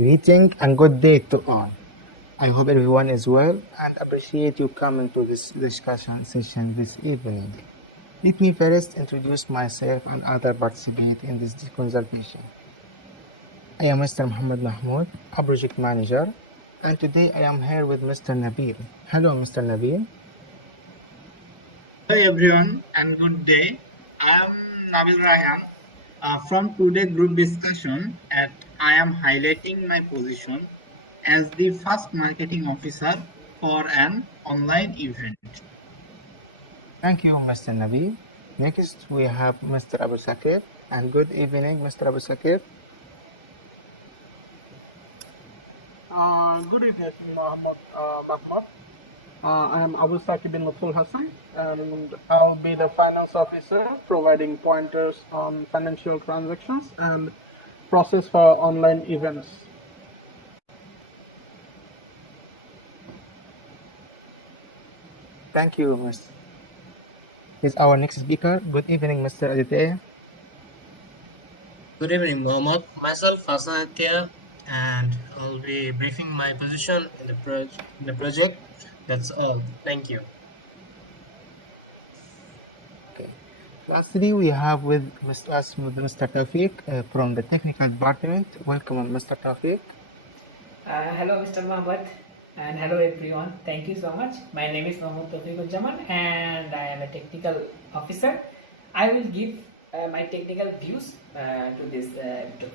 Greeting and good day to all. I hope everyone is well and appreciate you coming to this discussion session this evening. Let me first introduce myself and other participate in this conversation. I am Mr. Muhammad Mahmoud, a project manager, and today I am here with Mr. Nabil. Hello, Mr. Nabil. Hello everyone and good day. I am Nabil Rayhan. From today's group discussion, I am highlighting my position as the first marketing officer for an online event. Thank you, Mr. Nabil. Next, we have Mr. Abu Sakir. And good evening, Mr. Abu Sakir. Good evening, Mahmoud. I am Abu Saki bin Lutful Hassan, and I'll be the finance officer providing pointers on financial transactions and process for online events. Thank you, Mr. Is our next speaker. Good evening, Mr. Aditya. Good evening, Mohammed. Myself, Hassan Attia, and I'll be briefing my position in the project. That's all. Thank you. Okay. Lastly, we have with us with Mr. Tawfiq from the technical department. Welcome, Mr. Tawfiq. Hello, Mr. Mohammed, and hello everyone. Thank you so much. My name is Mohammed Tawfiqul and I am a technical officer. I will give my technical views to this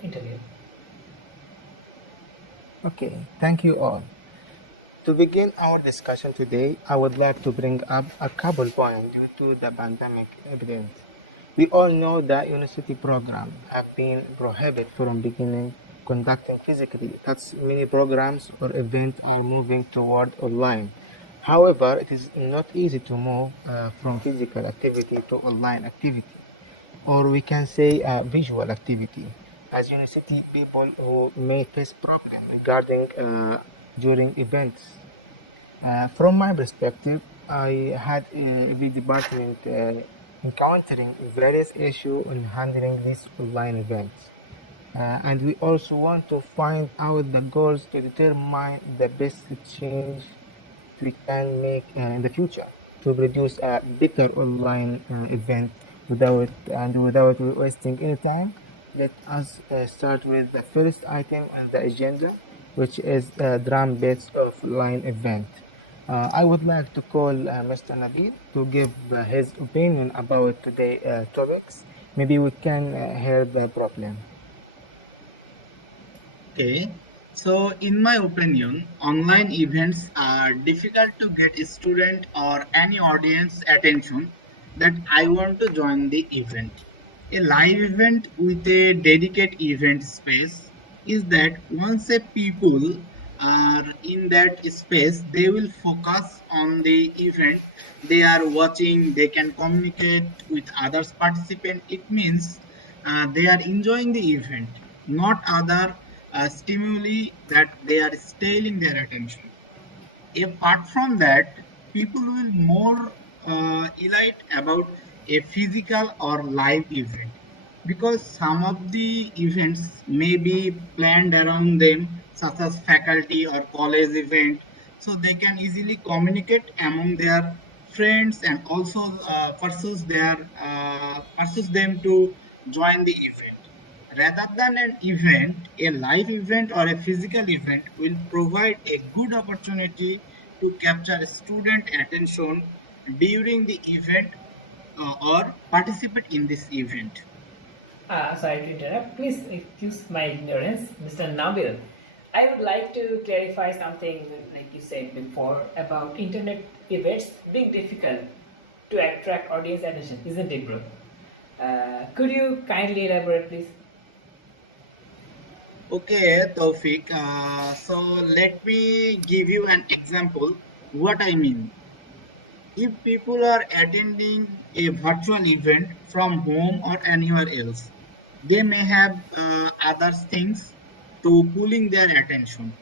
interview. Okay, thank you all. To begin our discussion today, I would like to bring up a couple points due to the pandemic event. We all know that university programs have been prohibited from beginning conducting physically. That's many programs or events are moving toward online. However, it is not easy to move from physical activity to online activity, or we can say visual activity, as university people who may face problems regarding during events. From my perspective, I had the department encountering various issues in handling these online events. And we also want to find out the goals to determine the best change we can make in the future to produce a better online event without wasting any time. Let us start with the first item on the agenda, which is drum beats offline event. I would like to call Mr. Nabil to give his opinion about today's topics. Maybe we can hear the problem. Okay, so in my opinion, online events are difficult to get a student or any audience attention that I want to join the event. A live event with a dedicated event space is that once a people are in that space, they will focus on the event they are watching. They can communicate with others participants. It means they are enjoying the event, not other stimuli that they are stealing their attention. Apart from that, people will more elite about a physical or live event because some of the events may be planned around them, such as faculty or college event, so they can easily communicate among their friends and also pursues them to join the event. Rather than an event, a live event or a physical event will provide a good opportunity to capture student attention during the event or participate in this event. Sorry to interrupt. Please excuse my ignorance, Mr. Nabil. I would like to clarify something, like you said before, about internet events being difficult to attract audience attention, isn't it, bro? Could you kindly elaborate, please? Okay, Taufik. So let me give you an example. What I mean. If people are attending a virtual event from home or anywhere else, they may have other things to pulling their attention,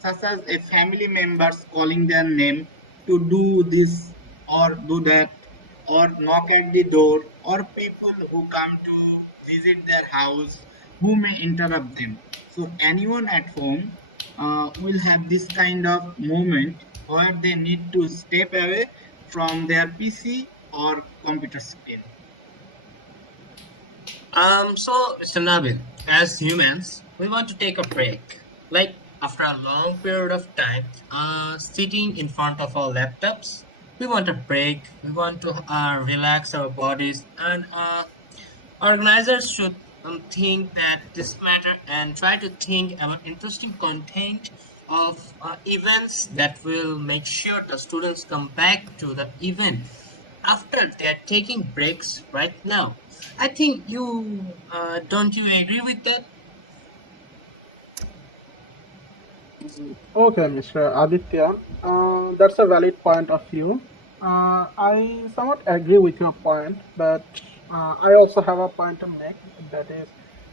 such as a family members calling their name to do this or do that, or knock at the door, or people who come to visit their house who may interrupt them. So anyone at home will have this kind of moment where they need to step away from their PC or computer screen. So, Mr. Nabil, as humans, we want to take a break. Like after a long period of time, sitting in front of our laptops, we want a break. We want to relax our bodies, and organizers should think that this matter and try to think about interesting content of events that will make sure the students come back to the event after they're taking breaks right now. I think you don't you agree with that? Okay, Mr. Aditya, that's a valid point of view. I somewhat agree with your point, but I also have a point to make, that is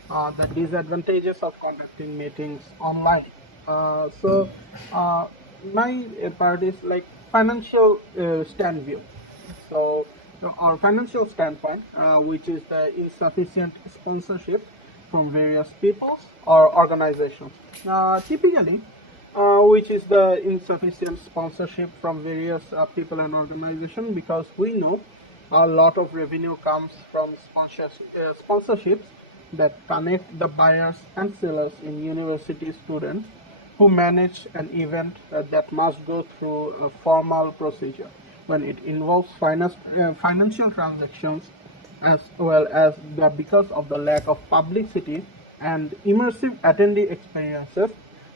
the disadvantages of conducting meetings online. So, uh, my part is like financial stand view. So, our financial standpoint, which is the insufficient sponsorship from various peoples or organizations. Typically, which is the insufficient sponsorship from various people and organizations, because we know a lot of revenue comes from sponsorships that connect the buyers and sellers in university students who manage an event that must go through a formal procedure when it involves financial transactions, as well as because of the lack of publicity and immersive attendee experiences.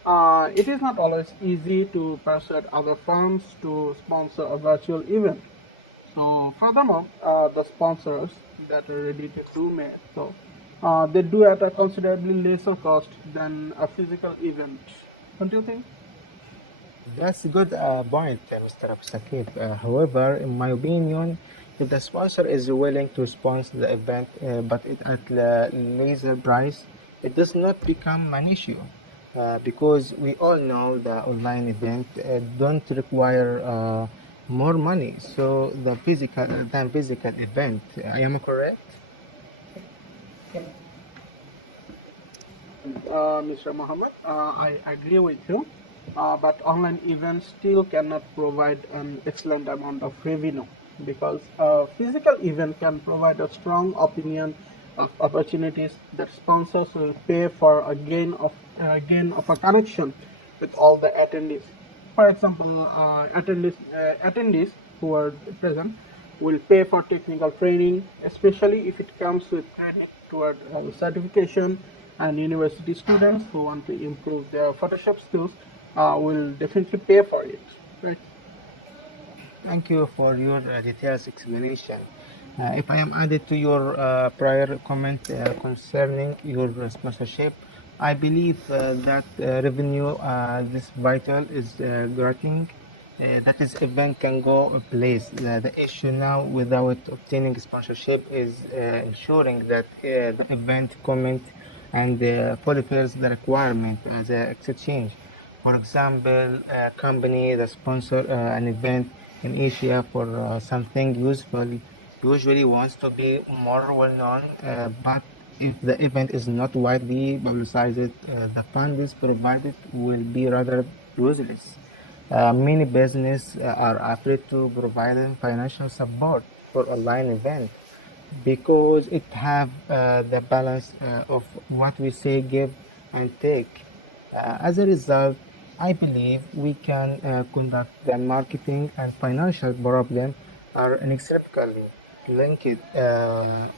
It is not always easy to persuade other firms to sponsor a virtual event. So, furthermore, the sponsors that are ready to do it, so they do at a considerably lesser cost than a physical event. Don't you think? That's a good point, Mr. Absakib. However, in my opinion, if the sponsor is willing to sponsor the event, but it at a lesser price, it does not become an issue. Because we all know the online event don't require more money, so the physical than physical event. I am correct? Yep. Mr. Mohammed, I agree with you, but online events still cannot provide an excellent amount of revenue, because a physical event can provide a strong opinion of opportunities that sponsors will pay for a gain of a connection with all the attendees. For example, attendees who are present will pay for technical training, especially if it comes with credit toward certification, and university students who want to improve their Photoshop skills will definitely pay for it, right? Thank you for your detailed explanation. If I am added to your prior comment concerning your sponsorship, I believe that revenue this vital is granting that is event can go place. The issue now without obtaining sponsorship is ensuring that the event comment and fulfills the requirement as a exchange. For example, a company that sponsor an event in Asia for something useful usually wants to be more well known, but if the event is not widely publicized, the funds provided will be rather useless. Many businesses are afraid to provide financial support for online event because it have the balance of what we say give and take. As a result, I believe we can conduct the marketing and financial problem are inextricably linked.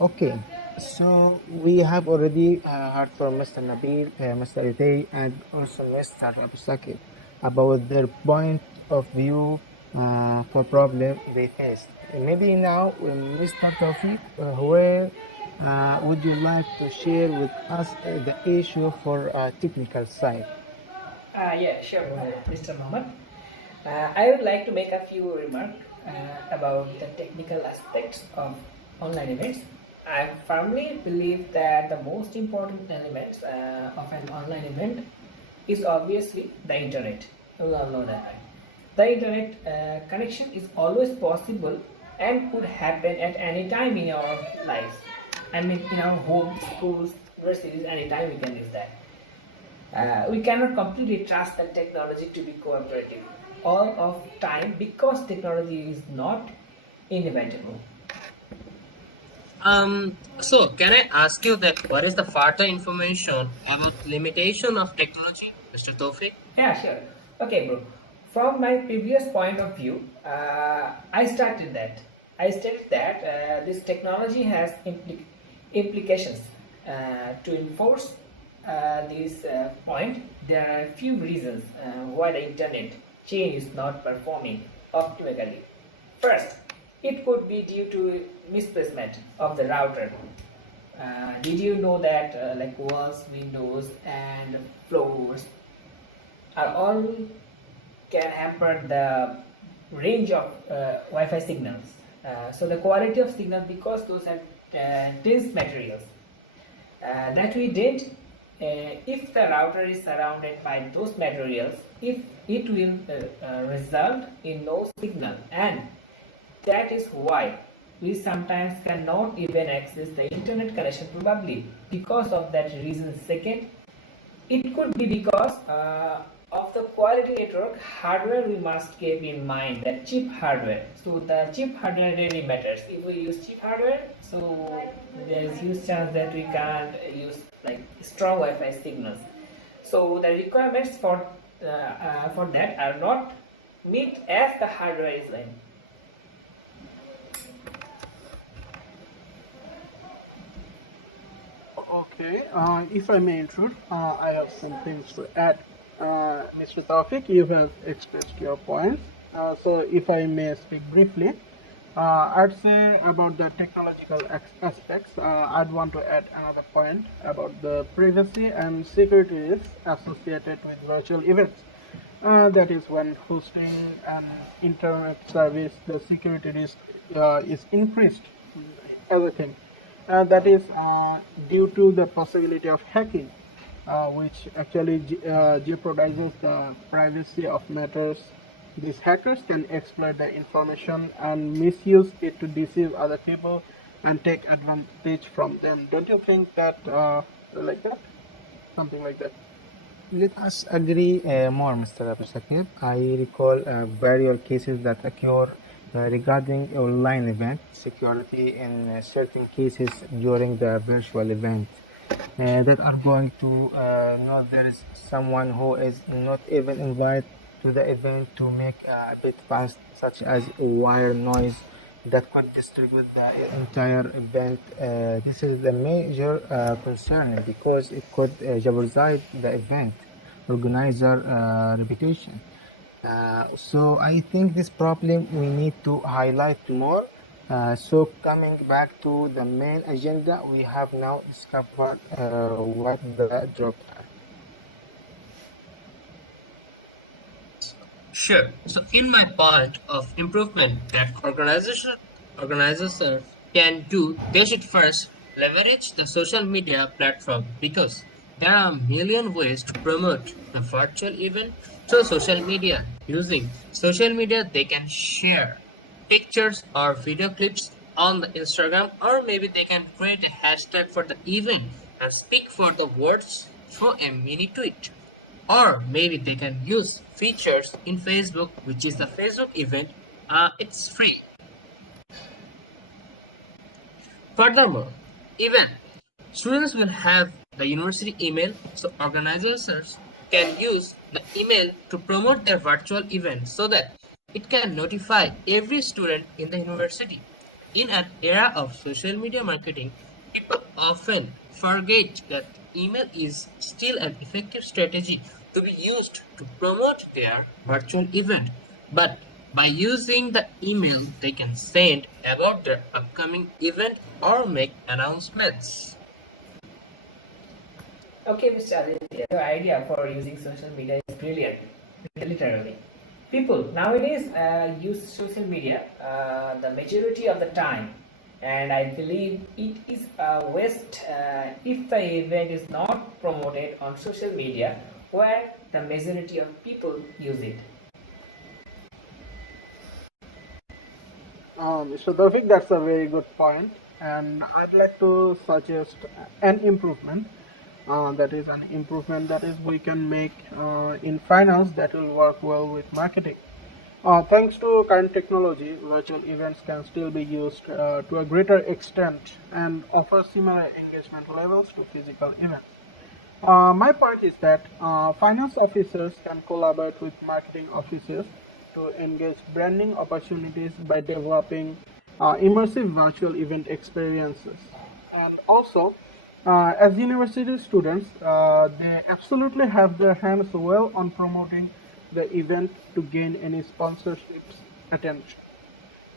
Okay, so we have already heard from Mr. Nabil, Mr. Itay, and also Mr. Abusakir about their point of view for problem they faced. Maybe now, Mr. Tawfiq, where would you like to share with us the issue for technical side? Yeah, sure, Mr. Mohammed. I would like to make a few remarks about the technical aspects of online events. I firmly believe that the most important elements of an online event is obviously the internet. We all know that, right? The internet connection is always possible and could happen at any time in our lives. I mean, in our homes, schools, universities, anytime we can use that. We cannot completely trust the technology to be cooperative all of time because technology is not inevitable. So can I ask you that what is the further information about limitation of technology, Mr. Tofik? Yeah, sure. Okay, bro. From my previous point of view, I started that. I stated that this technology has implications. To enforce this point, there are a few reasons why the internet chain is not performing optimally. First, it could be due to misplacement of the router. Did you know that like walls, windows, and floors are all can hamper the range of Wi-Fi signals. So the quality of signal, because those are dense materials that we did. If the router is surrounded by those materials, if it will result in no signal, and that is why we sometimes cannot even access the internet connection, probably because of that reason. Second, it could be because of the quality network hardware. We must keep in mind that cheap hardware. So the cheap hardware really matters. If we use cheap hardware, so there is huge chance that we can't use like strong Wi-Fi signals. So the requirements for that are not meet as the hardware is like. Okay, if I may intrude, I have some things to add. Mr. Taufik, you have expressed your points. So if I may speak briefly, I'd say about the technological aspects, I'd want to add another point about the privacy and security risks associated with virtual events. That is when hosting an internet service, the security risk is increased as a thing. That is due to the possibility of hacking, which actually jeopardizes the privacy of matters. These hackers can exploit the information and misuse it to deceive other people and take advantage from them. Don't you think that like that? Something like that. Let us agree more, Mr. Abu Shakib. I recall various cases that occur regarding online event security in certain cases during the virtual event that are going to know there is someone who is not even invited to the event to make a bit fast, such as wire noise that could distribute the entire event. This is the major concern because it could jeopardize the event organizer reputation. So I think this problem we need to highlight more. So coming back to the main agenda, we have now discovered what the drops are. Sure. So in my point of improvement that organizers can do, they should first leverage the social media platform because there are a million ways to promote the virtual event through social media. Using social media, they can share pictures or video clips on the Instagram, or maybe they can create a hashtag for the event and speak for the words through a mini tweet. Or maybe they can use features in Facebook, which is the Facebook event. It's free. Furthermore, even students will have the university email, so organizers can use the email to promote their virtual event so that it can notify every student in the university. In an era of social media marketing, people often forget that email is still an effective strategy to be used to promote their virtual event. But by using the email, they can send about their upcoming event or make announcements. Okay, Mr. Aditya, your idea for using social media is brilliant, literally. People nowadays use social media the majority of the time, and I believe it is a waste if the event is not promoted on social media where the majority of people use it. Mr. Taufik, that's a very good point, and I'd like to suggest an improvement. that is an improvement that is we can make in finance that will work well with marketing. Thanks to current technology, virtual events can still be used to a greater extent and offer similar engagement levels to physical events. My point is that finance officers can collaborate with marketing officers to engage branding opportunities by developing immersive virtual event experiences. And also, as university students, they absolutely have their hands well on promoting the event to gain any sponsorships attention.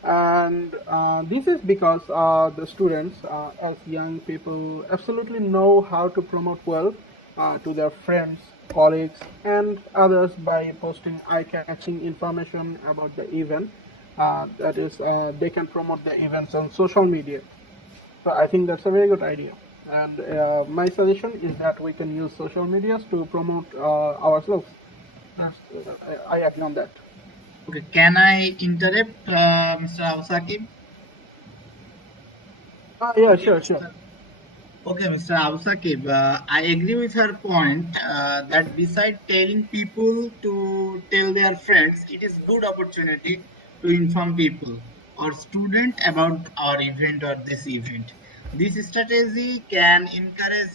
And this is because the students, as young people, absolutely know how to promote well to their friends, colleagues, and others by posting eye-catching information about the event. That is, they can promote the events on social media. So I think that's a very good idea. And my suggestion is that we can use social medias to promote ourselves. I agree on that. Okay, can I interrupt, Mr. Awsakib? Yeah, Okay, sure. Okay, Mr. Awsakib, I agree with her point that beside telling people to tell their friends, it is good opportunity to inform people or student about our event or this event. This strategy can encourage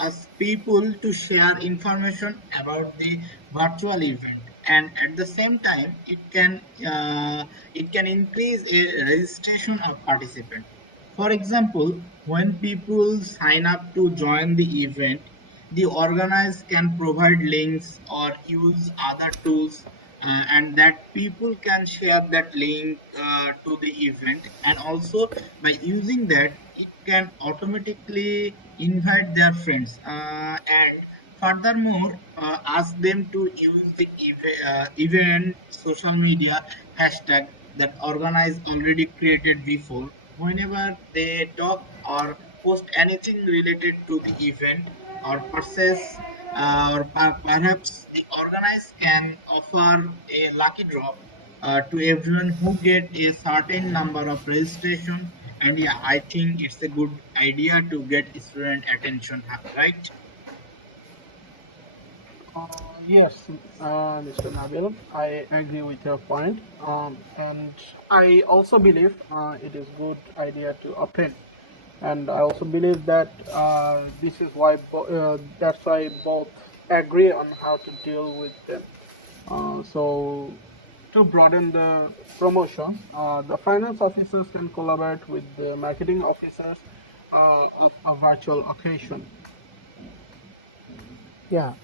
us people to share information about the virtual event, and at the same time, it can increase a registration of participants. For example, when people sign up to join the event, the organizer can provide links or use other tools, and that people can share that link to the event. And also, by using that, it can automatically invite their friends. And furthermore, ask them to use the event social media hashtag that organize already created before whenever they talk or post anything related to the event or process, or perhaps the organizer can offer a lucky draw to everyone who get a certain number of registration. And yeah, I think it's a good idea to get student attention, right? Yes, Mr. Nabil, I agree with your point, and I also believe it is good idea to obtain, and I also believe that this is why that's why both agree on how to deal with them. So, to broaden the promotion, the finance officers can collaborate with the marketing officers of a virtual occasion. Yeah,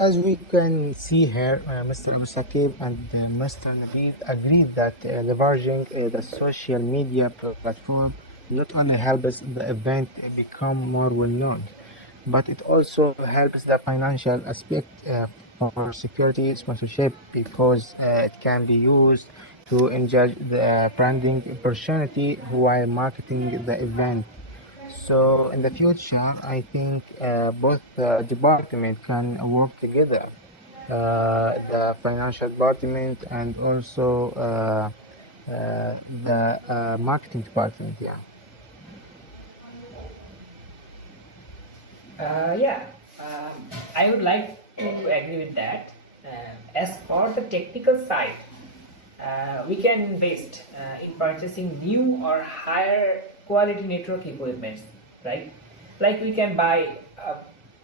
as we can see here, Mr. Abu Sakib and Mr. Nabil agreed that leveraging the social media platform not only helps the event become more well known, but it also helps the financial aspect for security sponsorship because it can be used to engage the branding opportunity while marketing the event. So in the future, I think both departments can work together, the financial department and also the marketing department. Yeah. Yeah, I would like to agree with that. As for the technical side, we can invest in purchasing new or higher quality network equipments, right? Like we can buy a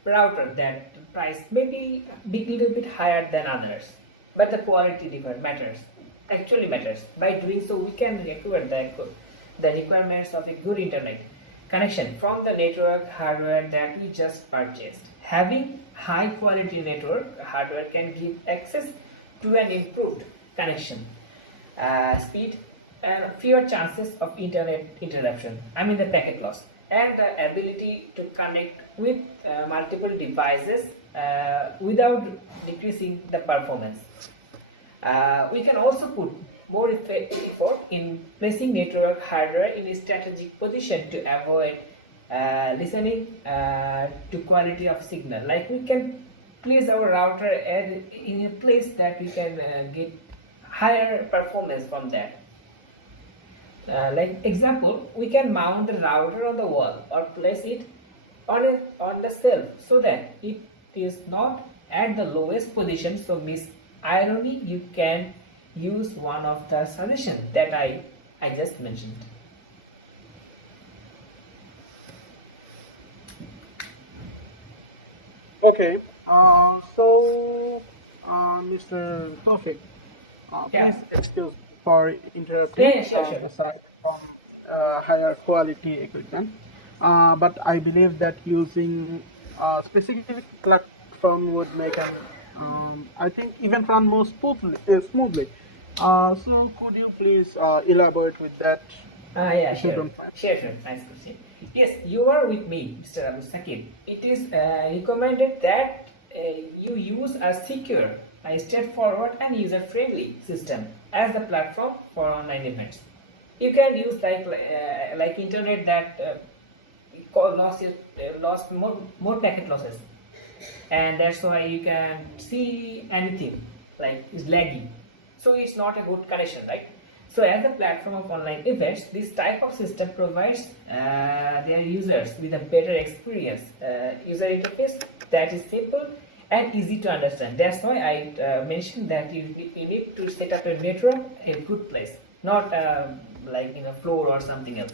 router that price may be little bit higher than others, but the quality matters, actually matters. By doing so, we can recover the requirements of a good internet connection from the network hardware that we just purchased. Having high quality network hardware can give access to an improved connection speed and fewer chances of internet interruption, I mean the packet loss, and the ability to connect with multiple devices without decreasing the performance. We can also put more effort in placing network hardware in a strategic position to avoid listening to quality of signal. Like we can place our router in a place that we can get higher performance from that. Like example, we can mount the router on the wall or place it on the shelf so that it is not at the lowest position. So Miss Irony, you can use one of the suggestions that I just mentioned. Okay. Mr. Tofik, Yeah. please excuse me for interrupting. Sure. Aside from higher quality equipment, but I believe that using a specific platform would make an, I think, event run more smoothly. So could you please elaborate with that? Yeah, If you sure. don't mind. Sure. Nice question. Yes, you are with me, Mr. Abu Sakib. It is recommended that you use a secure, a straightforward, and user-friendly system as the platform for online events. You can use like internet that lost more packet losses, and that's why you can see anything like it's laggy, so it's not a good connection, right? So as a platform of online events, this type of system provides their users with a better experience, user interface that is simple and easy to understand. That's why I mentioned that you need to set up a network a good place, not like in a floor or something else.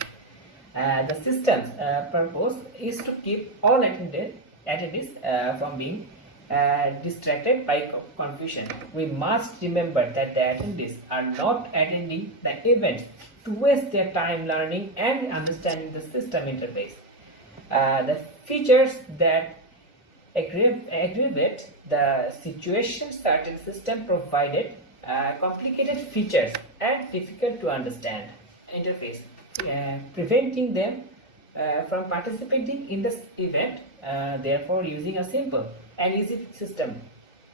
The system's purpose is to keep all attendees from being distracted by confusion. We must remember that the attendees are not attending the event to waste their time learning and understanding the system interface. The features that aggravate the situation, certain system provided complicated features and difficult to understand interface, preventing them from participating in this event. Therefore, using a simple and easy system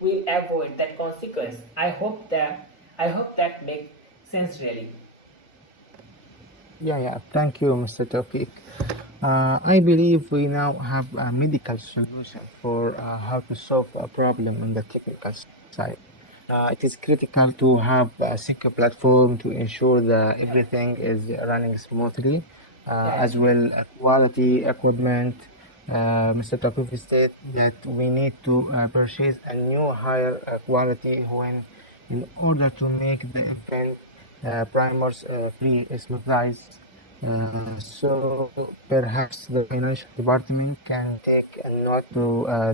will avoid that consequence. I hope that makes sense really. Yeah. Thank you, Mr. Tawfiq. I believe we now have a medical solution for how to solve a problem on the technical side. It is critical to have a secure platform to ensure that everything is running smoothly, Yeah. as well as quality equipment. Mr. Tawfiq said that we need to purchase a new higher quality when in order to make the event primers free smoothize. So perhaps the financial department can take a note to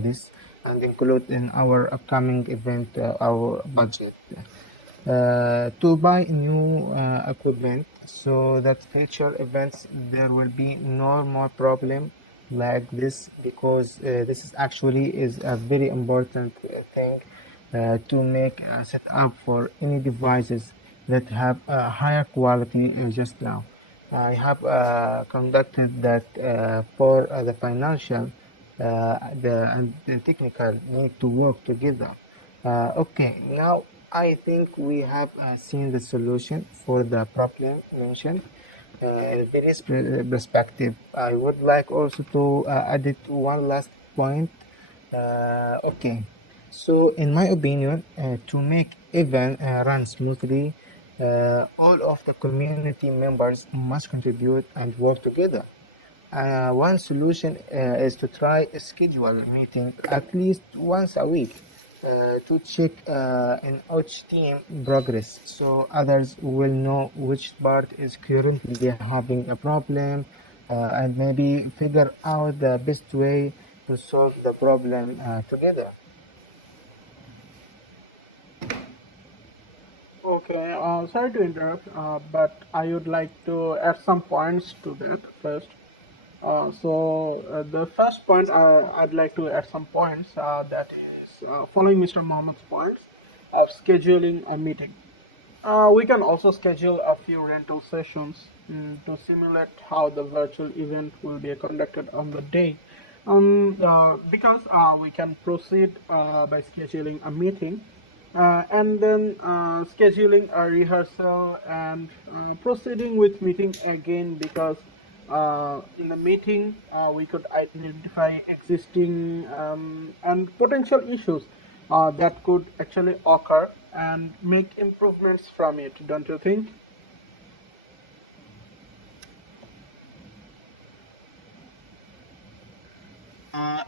this and include in our upcoming event our budget to buy new equipment so that future events there will be no more problem like this, because this is actually is a very important thing to make a setup for any devices that have a higher quality just now. I have conducted that for the financial and the technical need to work together. Okay, now I think we have seen the solution for the problem mentioned. In this perspective, I would like also to add it one last point. Okay, so in my opinion, to make event run smoothly, all of the community members must contribute and work together. One solution is to try a schedule a meeting at least once a week to check in each team progress, so others will know which part is currently having a problem and maybe figure out the best way to solve the problem together. Okay, sorry to interrupt, but I would like to add some points to that first. The first point, I'd like to add some points that is following Mr. Mohammed's points of scheduling a meeting. We can also schedule a few rental sessions to simulate how the virtual event will be conducted on the day. Because we can proceed by scheduling a meeting and then scheduling a rehearsal and proceeding with meeting again, because in the meeting we could identify existing and potential issues that could actually occur and make improvements from it, don't you think?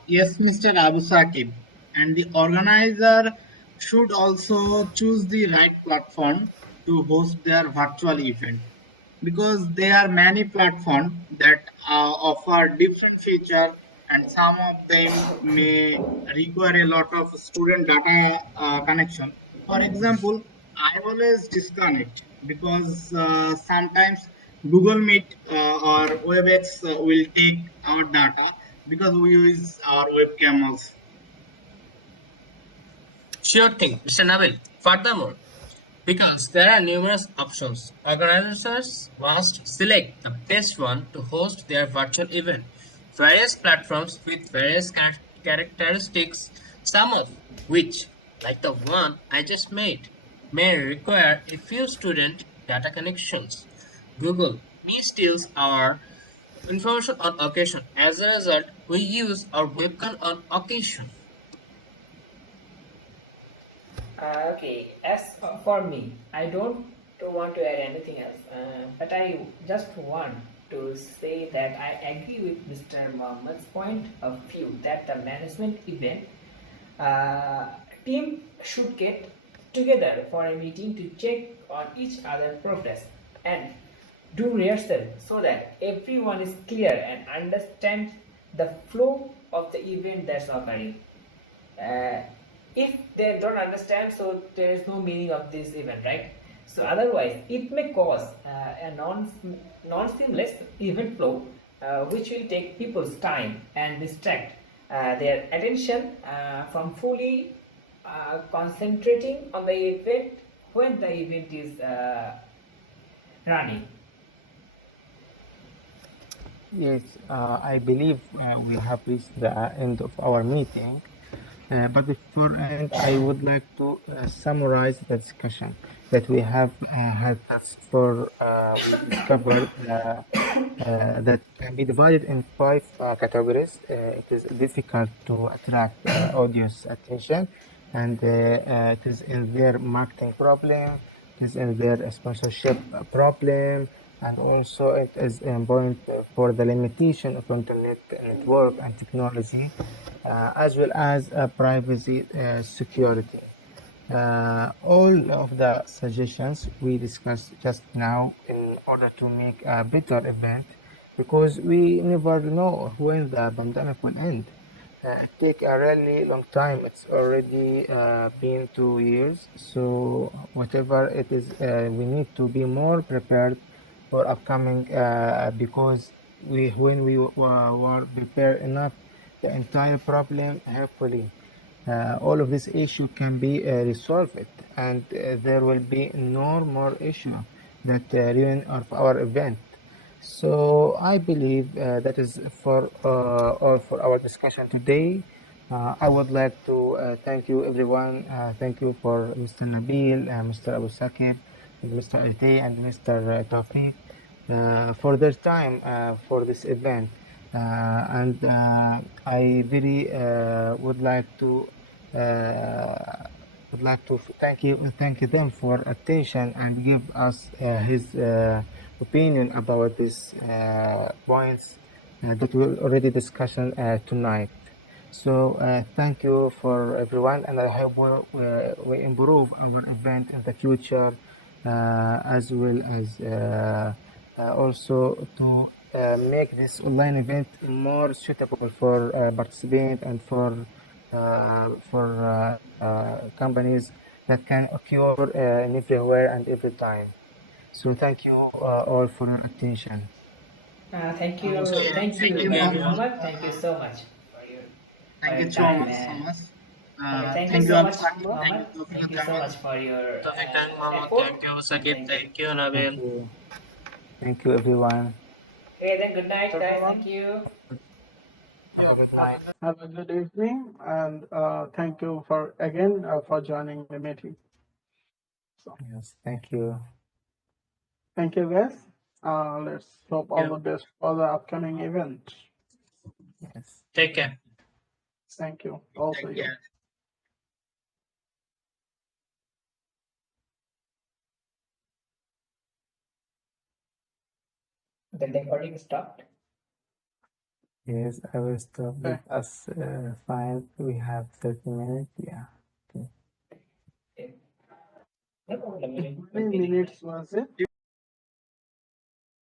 Yes, Mr. Abu Saqib. And the organizer should also choose the right platform to host their virtual event because there are many platforms that offer different features and some of them may require a lot of student data connection. For example, I always disconnect because sometimes Google Meet or WebEx will take our data because we use our webcam also. Sure thing, Mr. Nabil. Furthermore, because there are numerous options, organizers must select the best one to host their virtual event. Various platforms with various characteristics, some of which, like the one I just made, may require a few student data connections. Google Meet steals our information on occasion. As a result, we use our webcam on occasion. Okay, as for me, I don't want to add anything else, but I just want to say that I agree with Mr. Mohammad's point of view that the management event uh, team should get together for a meeting to check on each other progress and do rehearsal so that everyone is clear and understands the flow of the event that's occurring. uh, if they don't understand, so there is no meaning of this event, right? So otherwise it may cause a non-seamless event flow, which will take people's time and distract their attention from fully concentrating on the event when the event is running. Yes, I believe we have reached the end of our meeting. But before end, I would like to summarize the discussion that we have had thus far. We discovered that can be divided in five categories. It is difficult to attract audience attention, and it is in their marketing problem, it is in their sponsorship problem, and also it is in point for the limitation of internet network and technology, as well as privacy security. All of the suggestions we discussed just now in order to make a better event, because we never know when the pandemic will end. It take a really long time. It's already been 2 years. So whatever it is, we need to be more prepared for upcoming, because when we were prepared enough, the entire problem, hopefully, all of this issue can be resolved, and there will be no more issue that ruin of our event. So I believe that is for all for our discussion today. I would like to thank you everyone. Thank you for Mr. Nabil, Mr. Abu Sakib, and Mr. Ate, and Mr. Tawfiq for their time for this event. And I very thank them for attention and give us his opinion about these points that we already discussed tonight. So thank you for everyone, and I hope we improve our event in the future, as well as also to make this online event more suitable for participants and for companies that can occur in everywhere and every time. So thank you all for your attention. So Thank thank you, you, Thank you, Mohammed. everyone. Muhammad. Thank you so much for Thank you your so time. much, so And much. okay, thank you Thank you, so Abu much, Saqib. Thank you, Muhammad. Tawfiq Thank you so Ahmed. much for your Tawfiq, thank Mama. effort. Thank you, And Sakib. thank you. Thank you, Thank Nabil. you. Thank you, everyone. Okay, then good night, guys. Thank everyone. you. Have a good night. Have a good evening, and thank you for again for joining the meeting. So Yes, thank you. thank you, guys. Let's hope Thank all you. the best for the upcoming event. Yes. Take care. Thank you. Also Take you. care. The recording stopped. Yes, I will stop Okay. it as 5. We have 30 minutes. Yeah. Okay. No problem. How many minutes was it?